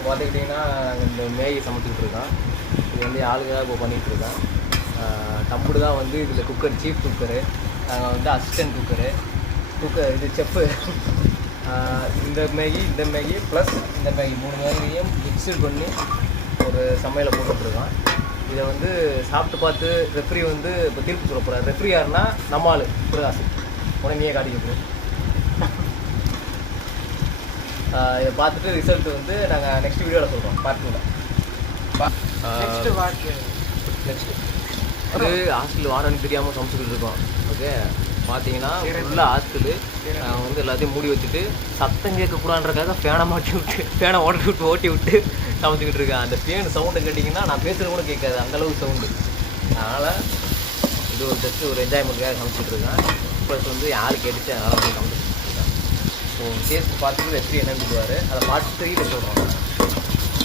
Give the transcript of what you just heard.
இப்போ பார்த்துக்கிட்டிங்கன்னா நாங்கள் இந்த மேகி சமைச்சிக்கிட்டு இருக்கோம். இது வந்து ஆளுங்களாக இப்போ பண்ணிகிட்ருக்கோம். தம்புடு தான் வந்து இதில் குக்கர், சீஃப் குக்கரு. நாங்கள் வந்து அசிஸ்டன்ட் குக்கர் இது செஃப்பு. இந்த மேகி ப்ளஸ் இந்த மேகி 3 மேகியையும் மிக்ஸ்டு பண்ணி ஒரு சமையலை போட்டுட்ருக்கோம். இதை வந்து சாப்பிட்டு பார்த்து ரெஃப்ரி வந்து இப்போ தீர்ப்பு சொல்ல போகிறார். ரெஃப்ரி யாருன்னா நம்ம ஆள் புரகாசு. உடனே காட்டிக்கிட்டு இதை பார்த்துட்டு ரிசல்ட் வந்து நாங்கள் நெக்ஸ்ட் வீடியோவில் சொல்கிறோம். பார்ட் 2ல. நெக்ஸ்ட்டு இது ஹாஸ்டல் வாரன்னு தெரியாமல் சமைச்சிக்கிட்டு இருக்கோம். ஓகே, பார்த்தீங்கன்னா ஃபுல்லாக ஹாஸ்டலு வந்து எல்லாத்தையும் மூடி வச்சுட்டு சத்தம் கேட்கக்கூடாதுன்றக்காக ஃபேனை ஓட்டி விட்டு சமைச்சிக்கிட்டு இருக்கேன். அந்த ஃபேன் சவுண்டை கேட்டிங்கன்னா நான் பேசுகிறது கூட கேட்காது, அந்தளவுக்கு சவுண்டு. அதனால் இது ஒரு ஜஸ்ட்டு ஒரு என்ஜாய்மெண்ட்டுக்காக சமைச்சிட்டு இருக்கேன். ப்ளஸ் வந்து யார் கேட்டுச்சு அதனால் வந்து சமைச்சிட்டு இருக்கேன். ஸோ டேஸ்ட் பார்த்துட்டு ரெசிபி என்னன்னு சொல்லுவார். அதை பார்த்து 3ல சொல்கிறோம்.